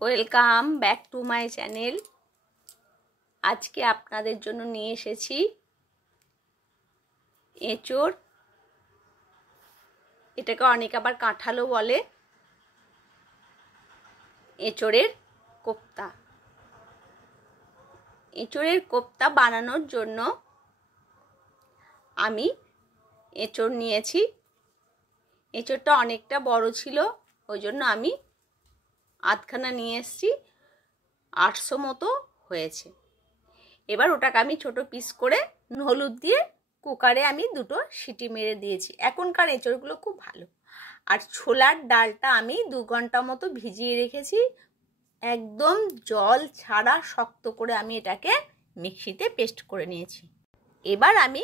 Welcome back to my channel. আজকে আপনাদের জন্য নিয়ে এসেছি এঁচোড়। এটাকে অনেকে আবার কাঁঠালও বলে। এঁচোড়ের কোপ্তা। এঁচোড়ের কোপ্তা বানানোর জন্য আমি এঁচোড় নিয়েছি। এঁচোড়টা অনেকটা বড় ছিল, ওই জন্য আমি আধখানা নিয়ে এসেছি। 800 মতো হয়েছে। এবার ওটাকে আমি ছোট পিস করে হলুদ দিয়ে কুকারে আমি 2টো সিটি মেরে দিয়েছি। এখনকার এঁচোড়গুলো খুব ভালো। আর ছোলার ডালটা আমি 2 ঘন্টা মতো ভিজিয়ে রেখেছি, একদম জল ছাড়া শক্ত করে আমি এটাকে মিক্সিতে পেস্ট করে নিয়েছি। এবার আমি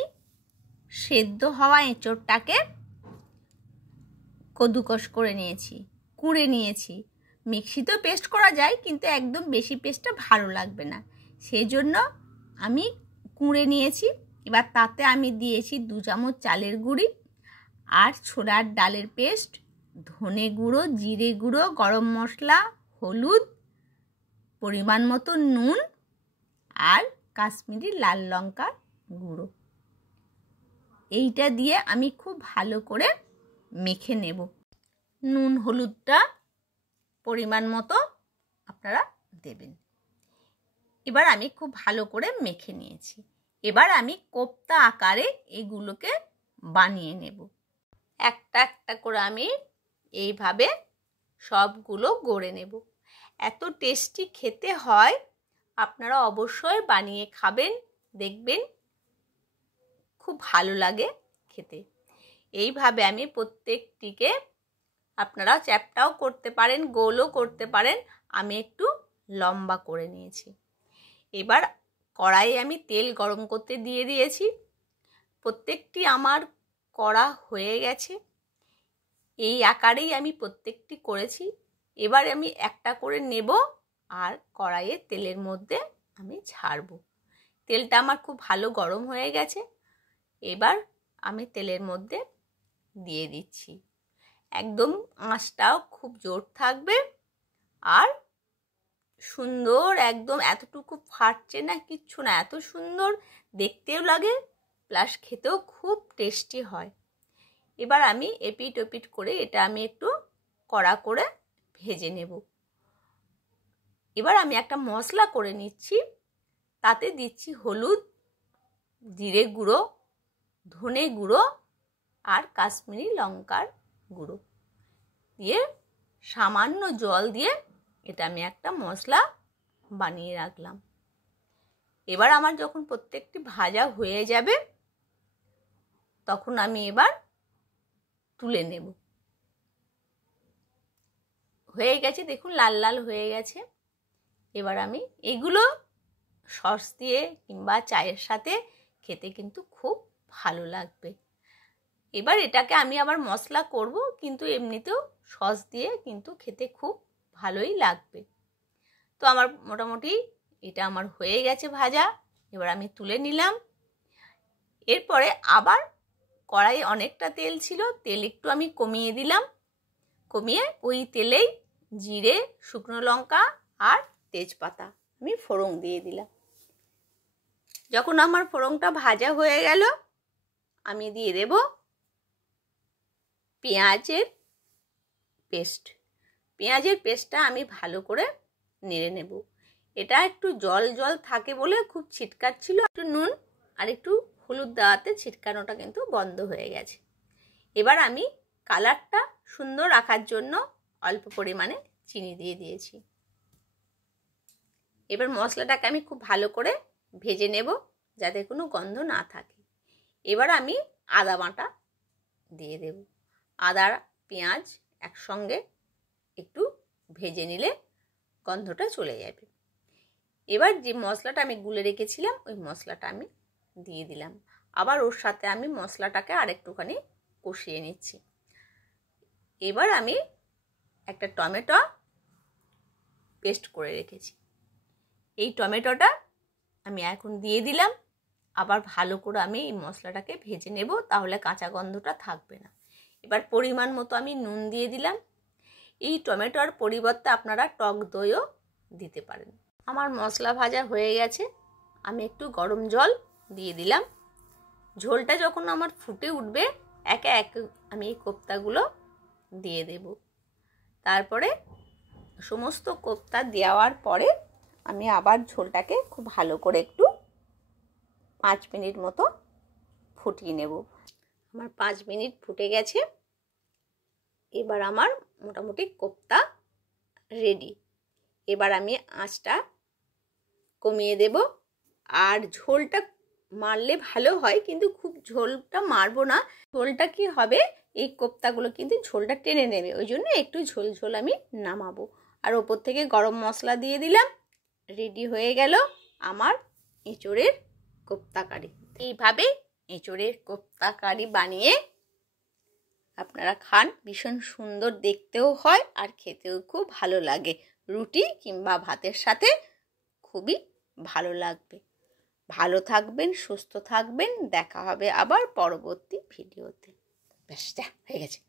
সেদ্ধ হওয়া এঁচোড়টাকে কদুকস করে নিয়েছি, কুড়ে নিয়েছি। মিক্সিতেও পেস্ট করা যায়, কিন্তু একদম বেশি পেস্টটা ভালো লাগবে না, সেই জন্য আমি কুড়ে নিয়েছি। এবার তাতে আমি দিয়েছি 2 চামচ চালের গুঁড়ি আর ছোলার ডালের পেস্ট, ধনে গুঁড়ো, জিরে গুঁড়ো, গরম মশলা, হলুদ, পরিমাণ মতো নুন আর কাশ্মীরি লাল লঙ্কার গুঁড়ো। এইটা দিয়ে আমি খুব ভালো করে মেখে নেব। নুন হলুদটা পরিমাণ মতো আপনারা দেবেন। এবার আমি খুব ভালো করে মেখে নিয়েছি। এবার আমি কোপ্তা আকারে এগুলোকে বানিয়ে নেব। একটা একটা করে আমি এইভাবে সবগুলো গড়ে নেব। এত টেস্টি খেতে হয়, আপনারা অবশ্যই বানিয়ে খাবেন, দেখবেন খুব ভালো লাগে খেতে। এইভাবে আমি প্রত্যেকটিকে, আপনারা চ্যাপটাও করতে পারেন, গোলও করতে পারেন। আমি একটু লম্বা করে নিয়েছি। এবার কড়াইয়ে আমি তেল গরম করতে দিয়ে দিয়েছি। প্রত্যেকটি আমার করা হয়ে গেছে। এই আকারেই আমি প্রত্যেকটি করেছি। এবার আমি একটা করে নেব আর কড়াইয়ে তেলের মধ্যে আমি ছাড়ব। তেলটা আমার খুব ভালো গরম হয়ে গেছে। এবার আমি তেলের মধ্যে দিয়ে দিচ্ছি। একদম আঁচটাও খুব জোর থাকবে, আর সুন্দর, একদম এতটুকু ফাটছে না, কিচ্ছু না, এত সুন্দর দেখতেও লাগে, প্লাস খেতেও খুব টেস্টি হয়। এবার আমি এপিট ওপিট করে এটা আমি একটু কড়া করে ভেজে নেব। এবার আমি একটা মশলা করে নিচ্ছি। তাতে দিচ্ছি হলুদ, জিরে গুঁড়ো, ধনে গুঁড়ো আর কাশ্মীরি লঙ্কার গুঁড়ো দিয়ে সামান্য জল দিয়ে এটা আমি একটা মশলা বানিয়ে রাখলাম। এবার আমার যখন প্রত্যেকটি ভাজা হয়ে যাবে, তখন আমি এবার তুলে নেব। হয়ে গেছে, দেখুন লাল লাল হয়ে গেছে। এবার আমি এগুলো সস দিয়ে কিংবা চায়ের সাথে খেতে কিন্তু খুব ভালো লাগবে। এবার এটাকে আমি আবার মশলা করব, কিন্তু এমনিতেও সস দিয়ে কিন্তু খেতে খুব ভালোই লাগবে। তো আমার মোটামুটি এটা আমার হয়ে গেছে ভাজা। এবার আমি তুলে নিলাম। এরপরে আবার কড়াইয়ে অনেকটা তেল ছিল, তেল একটু আমি কমিয়ে দিলাম। কমিয়ে ওই তেলেই জিরে, শুকনো লঙ্কা আর তেজপাতা আমি ফোড়ন দিয়ে দিলাম। যখন আমার ফোড়নটা ভাজা হয়ে গেল, আমি দিয়ে দেব পেঁয়াজের পেস্ট। পেঁয়াজের পেস্টটা আমি ভালো করে নেড়ে নেব। এটা একটু জল জল থাকে বলে খুব ছিটকাচ্ছিল। একটু নুন আর একটু হলুদ দেওয়াতে ছিটকানোটা কিন্তু বন্ধ হয়ে গেছে। এবার আমি কালারটা সুন্দর রাখার জন্য অল্প পরিমাণে চিনি দিয়ে দিয়েছি। এবার মশলাটাকে আমি খুব ভালো করে ভেজে নেব, যাতে কোনো গন্ধ না থাকে। এবার আমি আদা বাটা দিয়ে দেব। আদা পেঁয়াজ একসঙ্গে একটু ভেজে নিলে গন্ধটা চলে যাবে। এবার যে মশলাটা আমি গুলে রেখেছিলাম, ওই মশলাটা আমি দিয়ে দিলাম। আবার ওর সাথে আমি মশলাটাকে আরেকটুখানি কষিয়ে নিচ্ছি। এবার আমি একটা টমেটো পেস্ট করে রেখেছি, এই টমেটোটা আমি এখন দিয়ে দিলাম। আবার ভালো করে আমি এই মশলাটাকে ভেজে নেব, তাহলে কাঁচা গন্ধটা থাকবে না। এবার পরিমাণ মতো আমি নুন দিয়ে দিলাম। এই টমেটোর পরিবর্তে আপনারা টক দইও দিতে পারেন। আমার মশলা ভাজা হয়ে গেছে, আমি একটু গরম জল দিয়ে দিলাম। ঝোলটা যখন আমার ফুটে উঠবে একে একে আমি এই কোপ্তাগুলো দিয়ে দেব। তারপরে সমস্ত কোপ্তা দেওয়ার পরে আমি আবার ঝোলটাকে খুব ভালো করে একটু 5 মিনিট মতো ফুটিয়ে নেব। আমার 5 মিনিট ফুটে গেছে, এবার আমার মোটামুটি কোপ্তা রেডি। এবার আমি আঁচটা কমিয়ে দেব। আর ঝোলটা মারলে ভালো হয়, কিন্তু খুব ঝোলটা মারবো না। ঝোলটা কি হবে, এই কোপ্তাগুলো কিন্তু ঝোলটা টেনে নেবে, ওই জন্য একটু ঝোল ঝোল আমি নামাবো। আর ওপর থেকে গরম মশলা দিয়ে দিলাম। রেডি হয়ে গেল আমার এঁচোড়ের কোপ্তা কারি। এইভাবে এঁচোড়ের কোপ্তা কারি বানিয়ে আপনারা খান, ভীষণ সুন্দর দেখতেও হয় আর খেতেও খুব ভালো লাগে। রুটি কিংবা ভাতের সাথে খুবই ভালো লাগবে। ভালো থাকবেন, সুস্থ থাকবেন। দেখা হবে আবার পরবর্তী ভিডিওতে। ব্যাস, যা হয়ে গেছে।